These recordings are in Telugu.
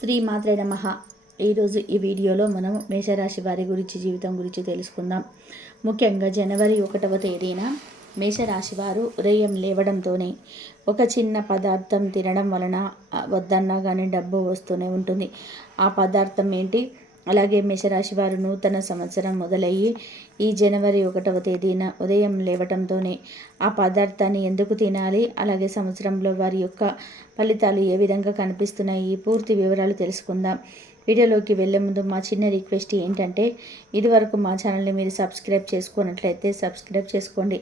శ్రీ మాత్రే నమ. ఈరోజు ఈ వీడియోలో మనం మేషరాశి వారి గురించి జీవితం గురించి తెలుసుకుందాం. ముఖ్యంగా జనవరి ఒకటవ తేదీన మేషరాశి వారు ఉదయం లేవడంతోనే ఒక చిన్న పదార్థం తినడం వలన వద్దన్నా కానీ డబ్బు వస్తూనే ఉంటుంది. ఆ పదార్థం ఏంటి? అలాగే మేషరాశి వారు నూతన సంవత్సరం మొదలయ్యి ఈ జనవరి ఒకటవ తేదీన ఉదయం లేవటంతోనే ఆ పదార్థాన్ని ఎందుకు తినాలి? అలాగే సంవత్సరంలో వారి యొక్క ఫలితాలు ఏ విధంగా కనిపిస్తున్నాయి? ఈ పూర్తి వివరాలు తెలుసుకుందాం. వీడియోలోకి వెళ్ళే ముందు మా చిన్న రిక్వెస్ట్ ఏంటంటే ఇదివరకు మా ఛానల్ని మీరు సబ్స్క్రైబ్ చేసుకున్నట్లయితే సబ్స్క్రైబ్ చేసుకోండి.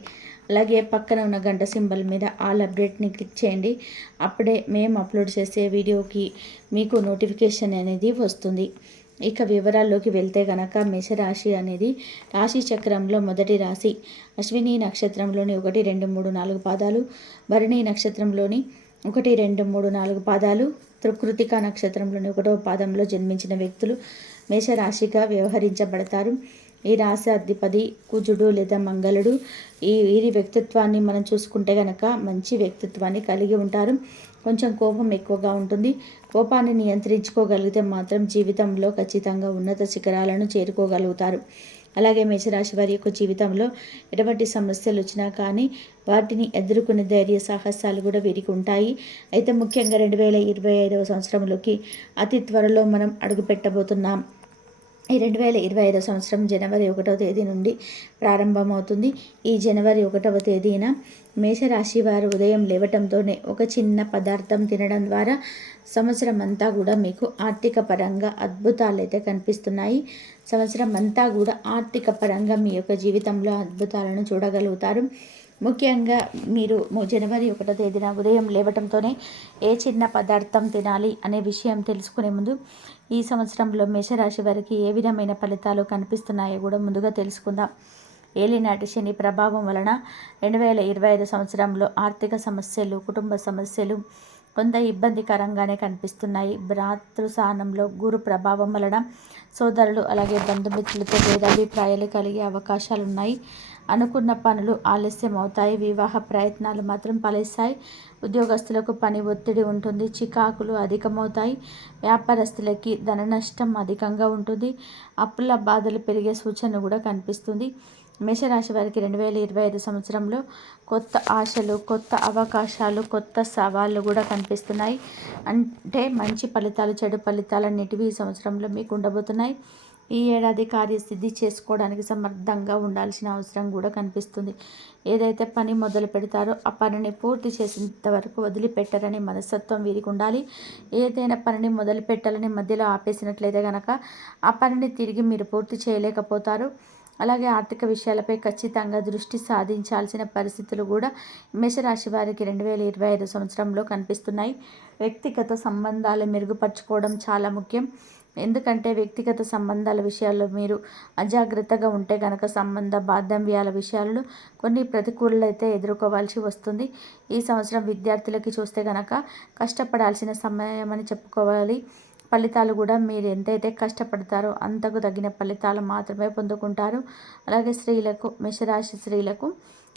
అలాగే పక్కన ఉన్న గంట సింబల్ మీద ఆల్ అప్డేట్ని క్లిక్ చేయండి. అప్పుడే మేము అప్లోడ్ చేసే వీడియోకి మీకు నోటిఫికేషన్ అనేది వస్తుంది. ఇక వివరాల్లోకి వెళ్తే గనక మేషరాశి అనేది రాశి చక్రంలో మొదటి రాశి. అశ్విని నక్షత్రంలోని ఒకటి రెండు మూడు నాలుగు పాదాలు భరణి నక్షత్రంలోని ఒకటి రెండు మూడు నాలుగు పాదాలు త్రికృతిక నక్షత్రంలోని ఒకటో పాదంలో జన్మించిన వ్యక్తులు మేషరాశిగా వ్యవహరించబడతారు. ఈ రాశి అధిపతి కుజుడు లేదా మంగళుడు ఈ వీరి వ్యక్తిత్వాన్ని మనం చూసుకుంటే గనక మంచి వ్యక్తిత్వాన్ని కలిగి ఉంటారు. కొంచెం కోపం ఎక్కువగా ఉంటుంది. కోపాన్ని నియంత్రించుకోగలిగితే మాత్రం జీవితంలో ఖచ్చితంగా ఉన్నత శిఖరాలను చేరుకోగలుగుతారు. అలాగే మేషరాశి వారి యొక్క జీవితంలో ఎటువంటి సమస్యలు వచ్చినా కానీ వాటిని ఎదుర్కొనే ధైర్య సాహసాలు కూడా వీరికి ఉంటాయి. అయితే ముఖ్యంగా రెండు వేల ఇరవై ఐదవ సంవత్సరంలోకి అతి త్వరలో మనం అడుగుపెట్టబోతున్నాం. రెండు వేల ఇరవై ఐదో సంవత్సరం జనవరి ఒకటవ తేదీ నుండి ప్రారంభమవుతుంది. ఈ జనవరి ఒకటవ తేదీన మేషరాశి వారు ఉదయం లేవటంతోనే ఒక చిన్న పదార్థం తినడం ద్వారా సంవత్సరం అంతా కూడా మీకు ఆర్థిక పరంగా అద్భుతాలు అయితే కనిపిస్తున్నాయి. సంవత్సరం అంతా కూడా ఆర్థిక పరంగా మీ యొక్క జీవితంలో అద్భుతాలను చూడగలుగుతారు. ముఖ్యంగా మీరు జనవరి ఒకటో తేదీన ఉదయం లేవటంతోనే ఏ చిన్న పదార్థం తినాలి అనే విషయం తెలుసుకునే ముందు ఈ సంవత్సరంలో మేషరాశి వారికి ఏ విధమైన ఫలితాలు కనిపిస్తున్నాయో కూడా ముందుగా తెలుసుకుందాం. ఏలినాటి శని ప్రభావం వలన రెండు వేల ఇరవై ఐదు సంవత్సరంలో ఆర్థిక సమస్యలు కుటుంబ సమస్యలు కొంత ఇబ్బందికరంగానే కనిపిస్తున్నాయి. భ్రాతృస్థానంలో గురు ప్రభావం వలన సోదరులు అలాగే బంధుమిత్రులతో భేదాభిప్రాయాలు కలిగే అవకాశాలు ఉన్నాయి అనుకున్న పనులు ఆలస్యం అవుతాయి వివాహ ప్రయత్నాలు మాత్రం ఫలిస్తాయి. ఉద్యోగస్తులకు పని ఒత్తిడి ఉంటుంది. చికాకులు అధికమవుతాయి. వ్యాపారస్తులకి ధన నష్టం అధికంగా ఉంటుంది. అప్పుల బాధలు పెరిగే సూచన కూడా కనిపిస్తుంది. మేషరాశి వారికి రెండు వేల ఇరవై ఐదు సంవత్సరంలో కొత్త ఆశలు కొత్త అవకాశాలు కొత్త సవాళ్ళు కూడా కనిపిస్తున్నాయి. అంటే మంచి ఫలితాలు చెడు ఫలితాలు అన్నిటివి ఈ సంవత్సరంలో మీకు ఉండబోతున్నాయి. ఈ ఏడాది కార్యసిద్ధి చేసుకోవడానికి సమర్థంగా ఉండాల్సిన అవసరం కూడా కనిపిస్తుంది. ఏదైతే పని మొదలు పెడతారో ఆ పనిని పూర్తి చేసేంత వరకు వదిలిపెట్టరని మనస్తత్వం వీరికి ఉండాలి. ఏదైనా పనిని మొదలు పెట్టాలని మధ్యలో ఆపేసినట్లయితే కనుక ఆ పనిని తిరిగి మీరు పూర్తి చేయలేకపోతారు. అలాగే ఆర్థిక విషయాలపై ఖచ్చితంగా దృష్టి సాధించాల్సిన పరిస్థితులు కూడా మేషరాశి వారికి రెండు వేల ఇరవై ఐదు సంవత్సరంలో కనిపిస్తున్నాయి. వ్యక్తిగత సంబంధాలు మెరుగుపరచుకోవడం చాలా ముఖ్యం. ఎందుకంటే వ్యక్తిగత సంబంధాల విషయాల్లో మీరు అజాగ్రత్తగా ఉంటే కనుక సంబంధ బాంధవ్యాల విషయాల్లో కొన్ని ప్రతికూలలు అయితే ఎదుర్కోవాల్సి వస్తుంది. ఈ సంవత్సరం విద్యార్థులకి చూస్తే కనుక కష్టపడాల్సిన సమయం అని చెప్పుకోవాలి. ఫలితాలు కూడా మీరు ఎంతైతే కష్టపడతారో అంతకు తగిన ఫలితాలు మాత్రమే పొందుకుంటారు. అలాగే స్త్రీలకు మేషరాశి స్త్రీలకు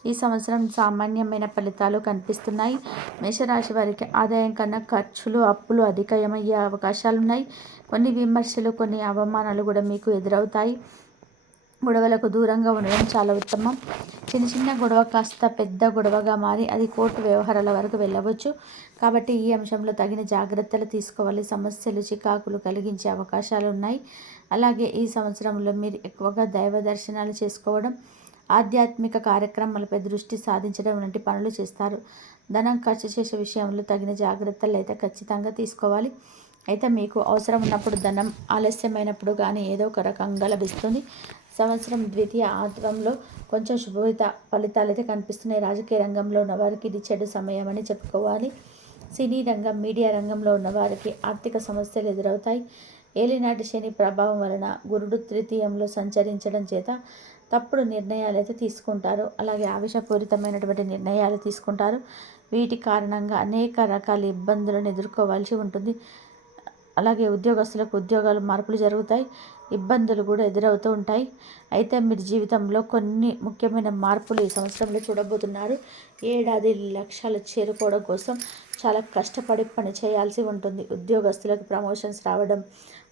ఈ సంవత్సరం సామాన్యమైన ఫలితాలు కనిపిస్తున్నాయి. మేషరాశి వారికి ఆదాయం కన్నా ఖర్చులు అప్పులు అధికమయ్యే అవకాశాలు ఉన్నాయి కొన్ని విమర్శలు కొన్ని అవమానాలు కూడా మీకు ఎదురవుతాయి. గొడవలకు దూరంగా ఉండడం చాలా ఉత్తమం. చిన్న చిన్న గొడవ కాస్త పెద్ద గొడవగా మారి అది కోర్టు వ్యవహారాల వరకు వెళ్ళవచ్చు. కాబట్టి ఈ అంశంలో తగిన జాగ్రత్తలు తీసుకోవాలి. సమస్యలు చికాకులు కలిగించే అవకాశాలు ఉన్నాయి. అలాగే ఈ సంవత్సరంలో మీరు ఎక్కువగా దైవ దర్శనాలు చేసుకోవడం ఆధ్యాత్మిక కార్యక్రమాలపై దృష్టి సాధించడం వంటి పనులు చేస్తారు. ధనం ఖర్చు చేసే విషయంలో తగిన జాగ్రత్తలు అయితే ఖచ్చితంగా తీసుకోవాలి. అయితే మీకు అవసరం ఉన్నప్పుడు ధనం ఆలస్యమైనప్పుడు కానీ ఏదో ఒక రకంగా లభిస్తుంది సంవత్సరం ద్వితీయ ఆత్రంలో కొంచెం శుభవిత ఫలితాలు అయితే కనిపిస్తున్నాయి. రాజకీయ రంగంలో ఉన్నవారికి ఇది చెడు సమయం అని చెప్పుకోవాలి. సినీ రంగం మీడియా రంగంలో ఉన్నవారికి ఆర్థిక సమస్యలు ఎదురవుతాయి. ఏలినాటి శని ప్రభావం వలన గురుడు తృతీయంలో సంచరించడం చేత తప్పుడు నిర్ణయాలు అయితే తీసుకుంటారు. అలాగే ఆవేశపూరితమైనటువంటి నిర్ణయాలు తీసుకుంటారు. వీటి కారణంగా అనేక రకాల ఇబ్బందులను ఎదుర్కోవాల్సి ఉంటుంది. అలాగే ఉద్యోగస్తులకు ఉద్యోగాలు మార్పులు జరుగుతాయి ఇబ్బందులు కూడా ఎదురవుతూ ఉంటాయి. అయితే మీరు జీవితంలో కొన్ని ముఖ్యమైన మార్పులు ఈ సంవత్సరంలో చూడబోతున్నారు. ఏడాది లక్ష్యాలు చేరుకోవడం కోసం చాలా కష్టపడి పని చేయాల్సి ఉంటుంది. ఉద్యోగస్తులకు ప్రమోషన్స్ రావడం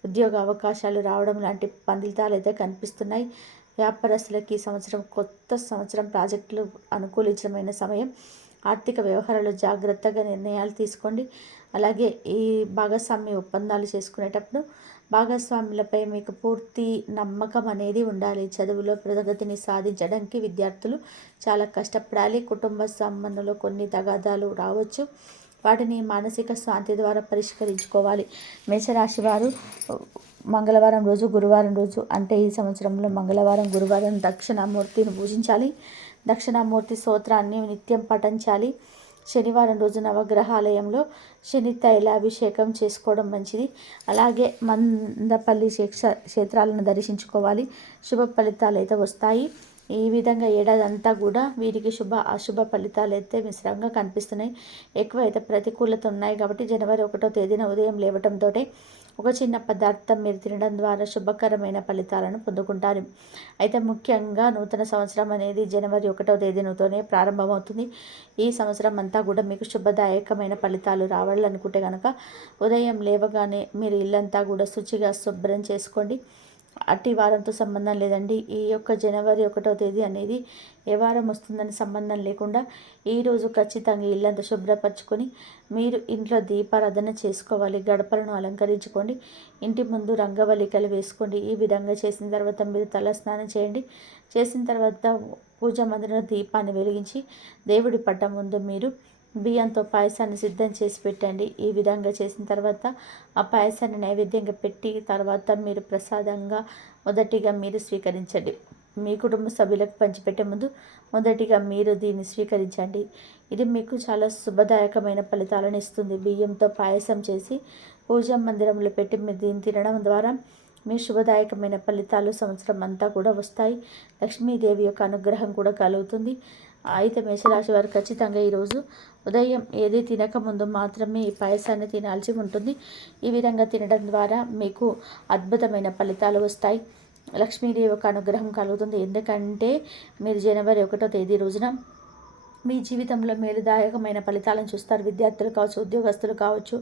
ఉద్యోగ అవకాశాలు రావడం లాంటి ఫలితాలు అయితే కనిపిస్తున్నాయి. వ్యాపారస్తులకు ఈ సంవత్సరం కొత్త సంవత్సరం ప్రాజెక్టులు అనుకూలించమైన సమయం. ఆర్థిక వ్యవహారాలు జాగ్రత్తగా నిర్ణయాలు తీసుకోండి. అలాగే ఈ భాగస్వామ్య ఒప్పందాలు చేసుకునేటప్పుడు భాగస్వాములపై మీకు పూర్తి నమ్మకం అనేది ఉండాలి. చదువులో ప్రగతిని సాధించడానికి విద్యార్థులు చాలా కష్టపడాలి. కుటుంబ సంబంధంలో కొన్ని తగాదాలు రావచ్చు. వాటిని మానసిక శాంతి ద్వారా పరిష్కరించుకోవాలి. మేషరాశి వారు మంగళవారం రోజు గురువారం రోజు అంటే ఈ సంవత్సరంలో మంగళవారం గురువారం దక్షిణామూర్తిని పూజించాలి. దక్షిణామూర్తి స్తోత్రాన్ని నిత్యం పఠించాలి. శనివారం రోజు నవగ్రహాలయంలో శని తైలాభిషేకం చేసుకోవడం మంచిది. అలాగే మందపల్లి క్షేత్రాలను దర్శించుకోవాలి. శుభ ఫలితాలు అయితే వస్తాయి. ఈ విధంగా ఏడాది అంతా కూడా వీరికి శుభ అశుభ ఫలితాలు అయితే మిశ్రంగా కనిపిస్తున్నాయి. ఎక్కువ అయితే ప్రతికూలత ఉన్నాయి కాబట్టి జనవరి ఒకటో తేదీన ఉదయం లేవటంతో ఒక చిన్న పదార్థం మీరు తినడం ద్వారా శుభకరమైన ఫలితాలను పొందుకుంటారు. అయితే ముఖ్యంగా నూతన సంవత్సరం అనేది జనవరి ఒకటో తేదీనతోనే ప్రారంభమవుతుంది. ఈ సంవత్సరం అంతా కూడా మీకు శుభదాయకమైన ఫలితాలు రావాలనుకుంటే కనుక ఉదయం లేవగానే మీరు ఇల్లంతా కూడా శుచిగా శుభ్రం చేసుకోండి. అట్టి వారంతో సంబంధం లేదండి. ఈ యొక్క జనవరి ఒకటో తేదీ అనేది ఏ వారం వస్తుందని సంబంధం లేకుండా ఈరోజు ఖచ్చితంగా ఇల్లంతా శుభ్రపరచుకొని మీరు ఇంట్లో దీపారాధన చేసుకోవాలి. గడపలను అలంకరించుకోండి. ఇంటి ముందు రంగవల్లికలు వేసుకోండి. ఈ విధంగా చేసిన తర్వాత మీరు తల స్నానం చేయండి. చేసిన తర్వాత పూజ మందిరంలో దీపాన్ని వెలిగించి దేవుడి పట్ట ముందు మీరు బియ్యంతో పాయసాన్ని సిద్ధం చేసి పెట్టండి. ఈ విధంగా చేసిన తర్వాత ఆ పాయసాన్ని నైవేద్యంగా పెట్టి తర్వాత మీరు ప్రసాదంగా మొదటిగా మీరు స్వీకరించండి. మీ కుటుంబ సభ్యులకు పంచిపెట్టే ముందు మొదటిగా మీరు దీన్ని స్వీకరించండి. ఇది మీకు చాలా శుభదాయకమైన ఫలితాలను ఇస్తుంది. బియ్యంతో పాయసం చేసి పూజా మందిరంలో పెట్టి మీరు దీన్ని తినడం ద్వారా మీ శుభదాయకమైన ఫలితాలు సంవత్సరం అంతా కూడా వస్తాయి. లక్ష్మీదేవి యొక్క అనుగ్రహం కూడా కలుగుతుంది. అయితే మేషరాశి వారు ఖచ్చితంగా ఈరోజు ఉదయం ఏది తినకముందు మాత్రమే ఈ పాయసాన్ని తినాల్సి ఉంటుంది. ఈ విధంగా తినడం ద్వారా మీకు అద్భుతమైన ఫలితాలు వస్తాయి. లక్ష్మీదేవి యొక్క అనుగ్రహం కలుగుతుంది. ఎందుకంటే మీరు జనవరి ఒకటో తేదీ రోజున మీ జీవితంలో మేలుదాయకమైన ఫలితాలను చూస్తారు. విద్యార్థులు కావచ్చు ఉద్యోగస్తులు కావచ్చు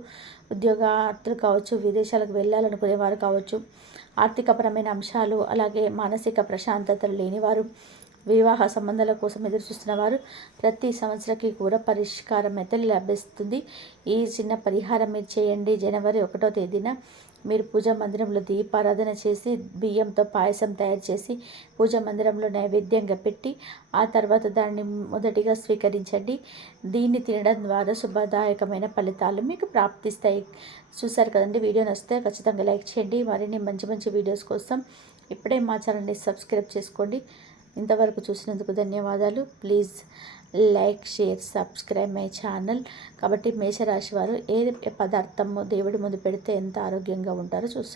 ఉద్యోగార్థులు కావచ్చు విదేశాలకు వెళ్ళాలనుకునేవారు కావచ్చు ఆర్థికపరమైన అంశాలు అలాగే మానసిక ప్రశాంతతలు లేనివారు వివాహ సంబంధాల కోసం ఎదురు చూస్తున్న వారు ప్రతి సంవత్సరకి కూడా పరిష్కారం అయితే లభిస్తుంది. ఈ చిన్న పరిహారం మీరు చేయండి. జనవరి ఒకటో తేదీన మీరు పూజా మందిరంలో దీపారాధన చేసి బియ్యంతో పాయసం తయారు చేసి పూజా మందిరంలో నైవేద్యంగా పెట్టి ఆ తర్వాత దాన్ని మొదటిగా స్వీకరించండి. దీన్ని తినడం ద్వారా శుభదాయకమైన ఫలితాలు మీకు ప్రాప్తిస్తాయి. చూసారు కదండి? వీడియో నచ్చితే ఖచ్చితంగా లైక్ చేయండి. మరిన్ని మంచి మంచి వీడియోస్ కోసం ఇప్పుడే మా ఛానల్ని సబ్స్క్రైబ్ చేసుకోండి. ఇంతవరకు చూసినందుకు ధన్యవాదాలు. Please like share subscribe my channel. కాబట్టి మేషరాశి వారు ఏ పదార్థము దేవుడి ముందు పెడితే ఎంత ఆరోగ్యంగా ఉంటారో చూస్తారు